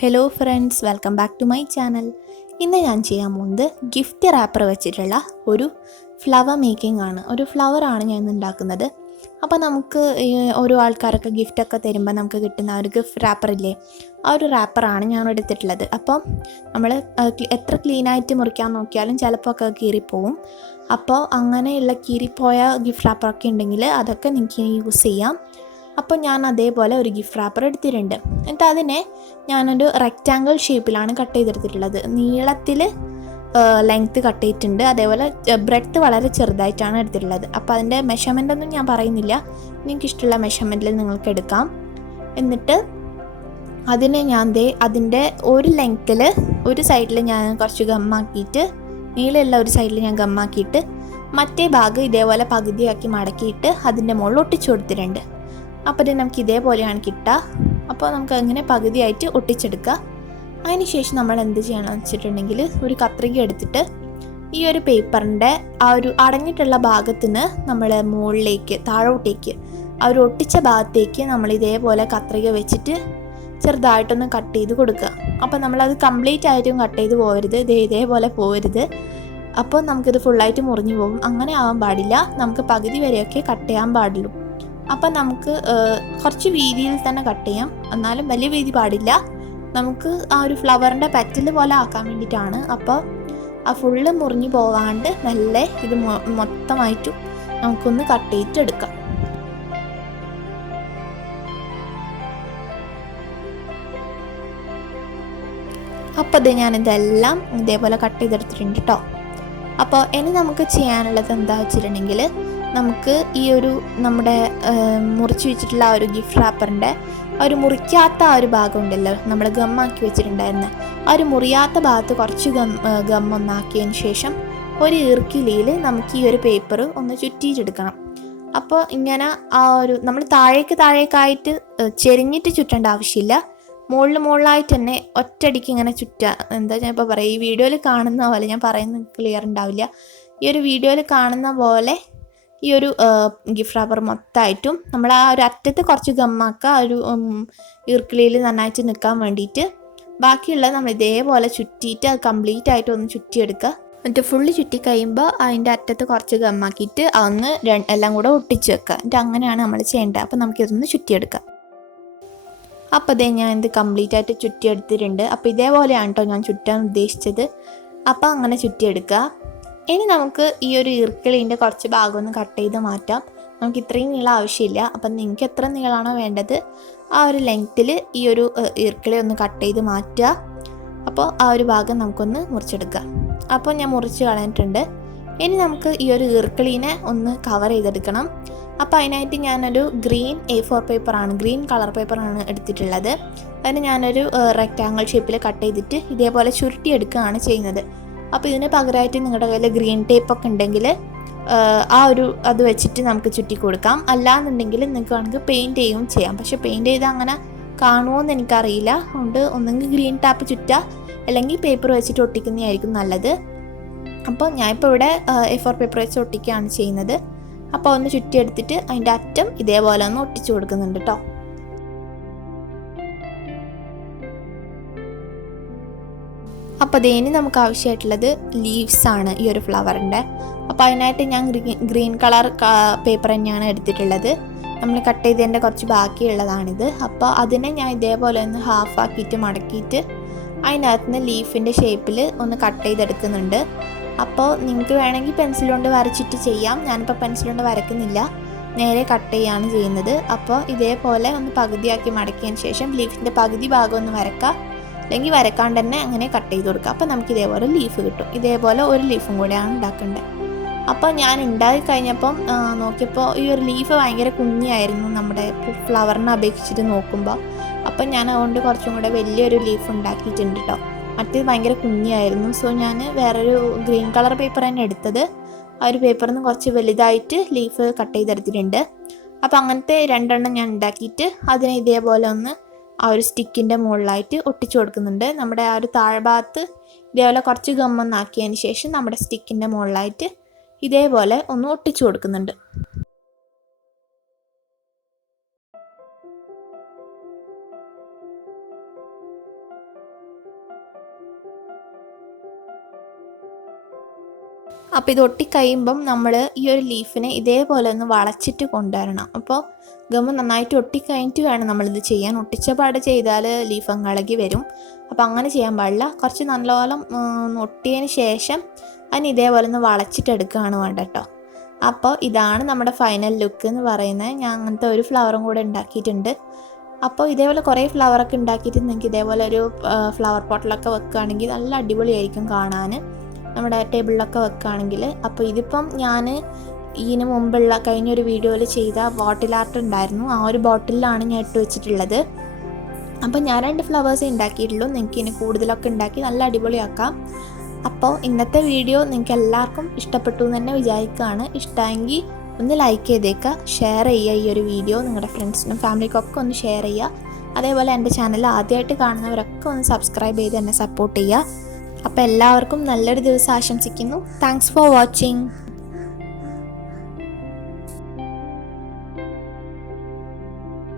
Hello friends, welcome back to my channel. ഇന്ന് ഞാൻ ചെയ്യാൻ പോകുന്നത് ഗിഫ്റ്റ് റാപ്പർ വെച്ചിട്ടുള്ള ഒരു ഫ്ലവർ മേക്കിംഗ് ആണ്. ഒരു ഫ്ലവറാണ് ഞാൻ ഇന്ന് ഉണ്ടാക്കുന്നത്. അപ്പോൾ നമുക്ക് ഓരോ ആൾക്കാരൊക്കെ ഗിഫ്റ്റൊക്കെ തരുമ്പോൾ നമുക്ക് കിട്ടുന്ന ഒരു ഗിഫ്റ്റ് റാപ്പറില്ലേ, ആ ഒരു റാപ്പറാണ് ഞാൻ എടുത്തിട്ടുള്ളത്. അപ്പം നമ്മൾ എത്ര ക്ലീനായിട്ട് മുറിക്കാൻ നോക്കിയാലും ചിലപ്പോൾ ഒക്കെ കീറിപ്പോവും. അപ്പോൾ അങ്ങനെയുള്ള കീറിപ്പോയ ഗിഫ്റ്റ് റാപ്പറൊക്കെ ഉണ്ടെങ്കിൽ അതൊക്കെ നിങ്ങൾക്ക് യൂസ് ചെയ്യാം. അപ്പോൾ ഞാൻ അതേപോലെ ഒരു ഗിഫ്റ്റ് റാപ്പർ എടുത്തിട്ടുണ്ട്. എന്നിട്ട് അതിനെ ഞാനൊരു റെക്റ്റാങ്കിൾ ഷേപ്പിലാണ് കട്ട് ചെയ്തെടുത്തിട്ടുള്ളത്. നീളത്തിൽ ലെങ്ത്ത് കട്ട് ചെയ്തിട്ടുണ്ട്. അതേപോലെ ബ്രെഡ്ത്ത് വളരെ ചെറുതായിട്ടാണ് എടുത്തിട്ടുള്ളത്. അപ്പോൾ അതിൻ്റെ മെഷർമെൻ്റൊന്നും ഞാൻ പറയുന്നില്ല, നിങ്ങൾക്കിഷ്ടമുള്ള മെഷർമെൻറ്റിൽ നിങ്ങൾക്ക് എടുക്കാം. എന്നിട്ട് അതിനെ ഞാൻ അതിൻ്റെ ഒരു ലെങ്ത്തിൽ ഒരു സൈഡിൽ ഞാൻ കുറച്ച് ഗമ്മാക്കിയിട്ട്, നീളമുള്ള ഒരു സൈഡിൽ ഞാൻ ഗമ്മാക്കിയിട്ട് മറ്റേ ഭാഗം ഇതേപോലെ പകുതിയാക്കി മടക്കിയിട്ട് അതിൻ്റെ മുകളിൽ ഒട്ടിച്ചു കൊടുത്തിട്ടുണ്ട്. അപ്പോൾ ഇത് നമുക്ക് ഇതേപോലെയാണ് കിട്ടുക. അപ്പോൾ നമുക്ക് അങ്ങനെ പകുതിയായിട്ട് ഒട്ടിച്ചെടുക്കുക. അതിന് ശേഷം നമ്മൾ എന്ത് ചെയ്യണമെന്ന് വെച്ചിട്ടുണ്ടെങ്കിൽ, ഒരു കത്രിക എടുത്തിട്ട് ഈ ഒരു പേപ്പറിൻ്റെ ആ ഒരു അടഞ്ഞിട്ടുള്ള ഭാഗത്ത് നിന്ന് നമ്മൾ മുകളിലേക്ക് താഴോട്ടേക്ക് ആ ഒരു ഒട്ടിച്ച ഭാഗത്തേക്ക് നമ്മൾ ഇതേപോലെ കത്രിക വെച്ചിട്ട് ചെറുതായിട്ടൊന്ന് കട്ട് ചെയ്ത് കൊടുക്കുക. അപ്പോൾ നമ്മളത് കംപ്ലീറ്റ് ആയിട്ടും കട്ട് ചെയ്ത് പോകരുത്, ഇതേപോലെ പോകരുത്. അപ്പോൾ നമുക്കിത് ഫുള്ളായിട്ട് മുറിഞ്ഞു പോകും. അങ്ങനെ ആവാൻ പാടില്ല, നമുക്ക് പകുതി വരെയൊക്കെ കട്ട് ചെയ്യാൻ പാടുള്ളൂ. അപ്പം നമുക്ക് കുറച്ച് വീതിയിൽ തന്നെ കട്ട് ചെയ്യാം, എന്നാലും വലിയ വീതി പാടില്ല. നമുക്ക് ആ ഒരു ഫ്ലവറിൻ്റെ പെറ്റൽ പോലെ ആക്കാൻ വേണ്ടിയിട്ടാണ്. അപ്പോൾ ആ ഫുള്ള് മുറിഞ്ഞു പോകാണ്ട് നല്ല ഇത് മൊത്തമായിട്ടും നമുക്കൊന്ന് കട്ട് ചെയ്തിട്ടെടുക്കാം. അപ്പോൾ ഇത് ഞാനിതെല്ലാം ഇതേപോലെ കട്ട് ചെയ്തെടുത്തിട്ടുണ്ട് കേട്ടോ. അപ്പോൾ ഇനി നമുക്ക് ചെയ്യാനുള്ളത് എന്താ വെച്ചിട്ടുണ്ടെങ്കിൽ, നമുക്ക് ഈ ഒരു നമ്മുടെ മുറിച്ച് വെച്ചിട്ടുള്ള ആ ഒരു ഗിഫ്റ്റ് റാപ്പറിൻ്റെ ആ ഒരു മുറിക്കാത്ത ആ ഒരു ഭാഗം ഉണ്ടല്ലോ, നമ്മൾ ഗമ്മാക്കി വെച്ചിട്ടുണ്ടായിരുന്നത്, ആ ഒരു മുറിയാത്ത ഭാഗത്ത് കുറച്ച് ഗമ്മൊന്നാക്കിയതിന് ശേഷം ഒരു ഈർക്കിലിയിൽ നമുക്ക് ഈ ഒരു പേപ്പർ ഒന്ന് ചുറ്റിയിട്ടെടുക്കണം. അപ്പോൾ ഇങ്ങനെ ആ ഒരു നമ്മൾ താഴേക്കായിട്ട് ചെരിഞ്ഞിട്ട് ചുറ്റേണ്ട ആവശ്യമില്ല, മുകളിലായിട്ട് തന്നെ ഒറ്റയടിക്ക് ഇങ്ങനെ ചുറ്റുക. എന്താ ഞാൻ ഇപ്പോൾ പറയുക, ഈ വീഡിയോയിൽ കാണുന്ന പോലെ, ഞാൻ പറയുന്നത് ക്ലിയർ ഉണ്ടാവില്ല, ഈ ഒരു വീഡിയോയിൽ കാണുന്ന പോലെ ഈ ഒരു ഗിഫ്റ്റ് റാപ്പർ മൊത്തമായിട്ടും നമ്മൾ ആ ഒരു അറ്റത്ത് കുറച്ച് ഗമ്മാക്കുക, ആ ഒരു ഈർക്കിളിയിൽ നന്നായിട്ട് നിൽക്കാൻ വേണ്ടിയിട്ട്. ബാക്കിയുള്ളത് നമ്മൾ ഇതേപോലെ ചുറ്റിയിട്ട് അത് കംപ്ലീറ്റ് ആയിട്ട് ഒന്ന് ചുറ്റിയെടുക്കുക. എന്നിട്ട് ഫുള്ള് ചുറ്റി കഴിയുമ്പോൾ അതിൻ്റെ അറ്റത്ത് കുറച്ച് ഗമ്മാക്കിയിട്ട് അതൊന്ന് എല്ലാം കൂടെ ഒട്ടിച്ച് വെക്കുക. എന്നിട്ട് അങ്ങനെയാണ് നമ്മൾ ചെയ്യേണ്ടത്. അപ്പോൾ നമുക്കിതൊന്ന് ചുറ്റിയെടുക്കാം. അപ്പോൾ അതേ ഞാൻ ഇത് കംപ്ലീറ്റ് ആയിട്ട് ചുറ്റിയെടുത്തിട്ടുണ്ട്. അപ്പോൾ ഇതേപോലെയാണ് കേട്ടോ ഞാൻ ചുറ്റാൻ ഉദ്ദേശിച്ചത്. അപ്പോൾ അങ്ങനെ ചുറ്റിയെടുക്കുക. ഇനി നമുക്ക് ഈ ഒരു ഈർക്കിളീൻ്റെ കുറച്ച് ഭാഗം ഒന്ന് കട്ട് ചെയ്ത് മാറ്റാം. നമുക്ക് ഇത്രയും നീളം ആവശ്യമില്ല. അപ്പം നിങ്ങൾക്ക് എത്ര നീളമാണോ വേണ്ടത് ആ ഒരു ലെങ്ത്തിൽ ഈ ഒരു ഈർക്കിളി ഒന്ന് കട്ട് ചെയ്ത് മാറ്റുക. അപ്പോൾ ആ ഒരു ഭാഗം നമുക്കൊന്ന് മുറിച്ചെടുക്കാം. അപ്പോൾ ഞാൻ മുറിച്ച് കളഞ്ഞിട്ടുണ്ട്. ഇനി നമുക്ക് ഈ ഒരു ഈർക്കിളീനെ ഒന്ന് കവർ ചെയ്തെടുക്കണം. അപ്പോൾ അതിനായിട്ട് ഞാനൊരു ഗ്രീൻ A4 പേപ്പറാണ്, ഗ്രീൻ കളർ പേപ്പറാണ് എടുത്തിട്ടുള്ളത്. അതിന് ഞാനൊരു റെക്റ്റാങ്കിൾ ഷേപ്പിൽ കട്ട് ചെയ്തിട്ട് ഇതേപോലെ ചുരുട്ടിയെടുക്കുകയാണ് ചെയ്യുന്നത്. അപ്പോൾ ഇതിന് പകരമായിട്ട് നിങ്ങളുടെ കയ്യിൽ ഗ്രീൻ ടേപ്പൊക്കെ ഉണ്ടെങ്കിൽ അത് വെച്ചിട്ട് നമുക്ക് ചുറ്റി കൊടുക്കാം. അല്ലാന്നുണ്ടെങ്കിൽ നിങ്ങൾക്ക് വേണമെങ്കിൽ പെയിൻറ്റ് ചെയ്യുകയും ചെയ്യാം. പക്ഷേ പെയിൻറ്റ് ചെയ്താൽ അങ്ങനെ കാണുമോയെന്ന് എനിക്കറിയില്ല. അതുകൊണ്ട് ഒന്നെങ്കിൽ ഗ്രീൻ ടാപ്പ് ചുറ്റുക, അല്ലെങ്കിൽ പേപ്പർ വെച്ചിട്ട് ഒട്ടിക്കുന്നതായിരിക്കും നല്ലത്. അപ്പോൾ ഞാനിപ്പോൾ ഇവിടെ A4 പേപ്പർ വെച്ച് ഒട്ടിക്കുകയാണ് ചെയ്യുന്നത്. അപ്പോൾ ഒന്ന് ചുറ്റിയെടുത്തിട്ട് അതിൻ്റെ അറ്റം ഇതേപോലെ ഒന്ന് ഒട്ടിച്ചു കൊടുക്കുന്നുണ്ട് കേട്ടോ. അപ്പോൾ അതിന് നമുക്ക് ആവശ്യമായിട്ടുള്ളത് ലീവ്സാണ് ഈ ഒരു ഫ്ലവറിൻ്റെ. അപ്പോൾ അതിനായിട്ട് ഞാൻ ഗ്രീൻ കളർ പേപ്പർ തന്നെയാണ് എടുത്തിട്ടുള്ളത്. നമ്മൾ കട്ട് ചെയ്തതിൻ്റെ കുറച്ച് ബാക്കിയുള്ളതാണിത്. അപ്പോൾ അതിനെ ഞാൻ ഇതേപോലെ ഒന്ന് ഹാഫാക്കിയിട്ട് മടക്കിയിട്ട് അതിനകത്ത് നിന്ന് ലീഫിൻ്റെ ഷേപ്പിൽ ഒന്ന് കട്ട് ചെയ്തെടുക്കുന്നുണ്ട്. അപ്പോൾ നിങ്ങൾക്ക് വേണമെങ്കിൽ പെൻസിൽ കൊണ്ട് വരച്ചിട്ട് ചെയ്യാം. ഞാനിപ്പോൾ പെൻസിൽ കൊണ്ട് വരയ്ക്കുന്നില്ല, നേരെ കട്ട് ചെയ്യുകയാണ് ചെയ്യുന്നത്. അപ്പോൾ ഇതേപോലെ ഒന്ന് പകുതിയാക്കി മടക്കിയതിന് ശേഷം ലീഫിൻ്റെ പകുതി ഭാഗം ഒന്ന് വരക്കുക, അല്ലെങ്കിൽ വരക്കാണ്ട് തന്നെ അങ്ങനെ കട്ട് ചെയ്ത് കൊടുക്കുക. അപ്പോൾ നമുക്ക് ഇതേപോലെ ലീഫ് കിട്ടും. ഇതേപോലെ ഒരു ലീഫും കൂടെയാണ് ഉണ്ടാക്കേണ്ടത്. അപ്പോൾ ഞാൻ ഉണ്ടാക്കി കഴിഞ്ഞപ്പം നോക്കിയപ്പോൾ ഈ ഒരു ലീഫ് ഭയങ്കര കുഞ്ഞായിരുന്നു നമ്മുടെ ഫ്ലവറിനെ അപേക്ഷിച്ചിട്ട് നോക്കുമ്പോൾ. അപ്പം ഞാൻ അതുകൊണ്ട് കുറച്ചും കൂടെ വലിയൊരു ലീഫ് ഉണ്ടാക്കിയിട്ടുണ്ട് കേട്ടോ. മറ്റേത് ഭയങ്കര കുഞ്ഞായിരുന്നു. സോ ഞാൻ വേറൊരു ഗ്രീൻ കളർ പേപ്പർ തന്നെ എടുത്തത്. ആ ഒരു പേപ്പറിൽ നിന്ന് കുറച്ച് വലുതായിട്ട് ലീഫ് കട്ട് ചെയ്തെടുത്തിട്ടുണ്ട്. അപ്പോൾ അങ്ങനത്തെ രണ്ടെണ്ണം ഞാൻ ഉണ്ടാക്കിയിട്ട് അതിനെ ഇതേപോലെ ഒന്ന് ആ ഒരു സ്റ്റിക്കിൻ്റെ മുകളിലായിട്ട് ഒട്ടിച്ചു കൊടുക്കുന്നുണ്ട്. നമ്മുടെ ആ ഒരു താഴ്ഭാഗത്ത് ഇതേപോലെ കുറച്ച് ഗമ്മൊന്നാക്കിയതിന് ശേഷം നമ്മുടെ സ്റ്റിക്കിൻ്റെ മുകളിലായിട്ട് ഇതേപോലെ ഒന്ന് ഒട്ടിച്ചു കൊടുക്കുന്നുണ്ട്. അപ്പോൾ ഇത് ഒട്ടിക്കഴിയുമ്പം നമ്മൾ ഈ ഒരു ലീഫിനെ ഇതേപോലെ ഒന്ന് വളച്ചിട്ട് കൊണ്ടുവരണം. അപ്പോൾ ഗമ്മ് നന്നായിട്ട് ഒട്ടിക്കഴിഞ്ഞിട്ട് വേണം നമ്മളിത് ചെയ്യാൻ. ഒട്ടിച്ച പാട് ചെയ്താൽ ലീഫ് അങ്ങ് ഇളകി വരും. അപ്പോൾ അങ്ങനെ ചെയ്യാൻ പാടില്ല. കുറച്ച് നല്ലപോലെ ഒട്ടിയതിന് ശേഷം അതിന് ഇതേപോലെ ഒന്ന് വളച്ചിട്ടെടുക്കുകയാണ് വേണ്ട കേട്ടോ. അപ്പോൾ ഇതാണ് നമ്മുടെ ഫൈനൽ ലുക്ക് എന്ന് പറയുന്നത്. ഞാൻ അങ്ങനത്തെ ഒരു ഫ്ലവറും കൂടെ ഉണ്ടാക്കിയിട്ടുണ്ട്. അപ്പോൾ ഇതേപോലെ കുറേ ഫ്ലവറൊക്കെ ഉണ്ടാക്കിയിട്ട് നിങ്ങൾക്ക് ഇതേപോലെ ഒരു ഫ്ലവർ പോട്ടിലൊക്കെ വെക്കുകയാണെങ്കിൽ നല്ല അടിപൊളിയായിരിക്കും കാണാൻ, നമ്മുടെ ടേബിളിലൊക്കെ വെക്കുകയാണെങ്കിൽ. അപ്പോൾ ഇതിപ്പം ഞാൻ ഇതിന് മുമ്പുള്ള കഴിഞ്ഞൊരു വീഡിയോയിൽ ചെയ്ത ബോട്ടിൽ ആർട്ട് ഉണ്ടായിരുന്നു. ആ ഒരു ബോട്ടിലാണ് ഞാൻ ഇട്ട് വെച്ചിട്ടുള്ളത്. അപ്പോൾ ഞാൻ 2 ഫ്ലവേഴ്സേ ഉണ്ടാക്കിയിട്ടുള്ളൂ. നിങ്ങൾക്ക് ഇനി കൂടുതലൊക്കെ ഉണ്ടാക്കി നല്ല അടിപൊളിയാക്കാം. അപ്പോൾ ഇന്നത്തെ വീഡിയോ നിങ്ങൾക്ക് എല്ലാവർക്കും ഇഷ്ടപ്പെട്ടു എന്ന് തന്നെ വിചാരിക്കുകയാണ്. ഇഷ്ടമെങ്കിൽ ഒന്ന് ലൈക്ക് ചെയ്തേക്കുക, ഷെയർ ചെയ്യുക. ഈ ഒരു വീഡിയോ നിങ്ങളുടെ ഫ്രണ്ട്സിനും ഫാമിലിക്കൊക്കെ ഒന്ന് ഷെയർ ചെയ്യുക. അതേപോലെ എൻ്റെ ചാനൽ ആദ്യമായിട്ട് കാണുന്നവരൊക്കെ ഒന്ന് സബ്സ്ക്രൈബ് ചെയ്ത് എന്നെ സപ്പോർട്ട് ചെയ്യുക. അപ്പോൾ എല്ലാവർക്കും നല്ലൊരു ദിവസം ആശംസിക്കുന്നു. Thanks for watching.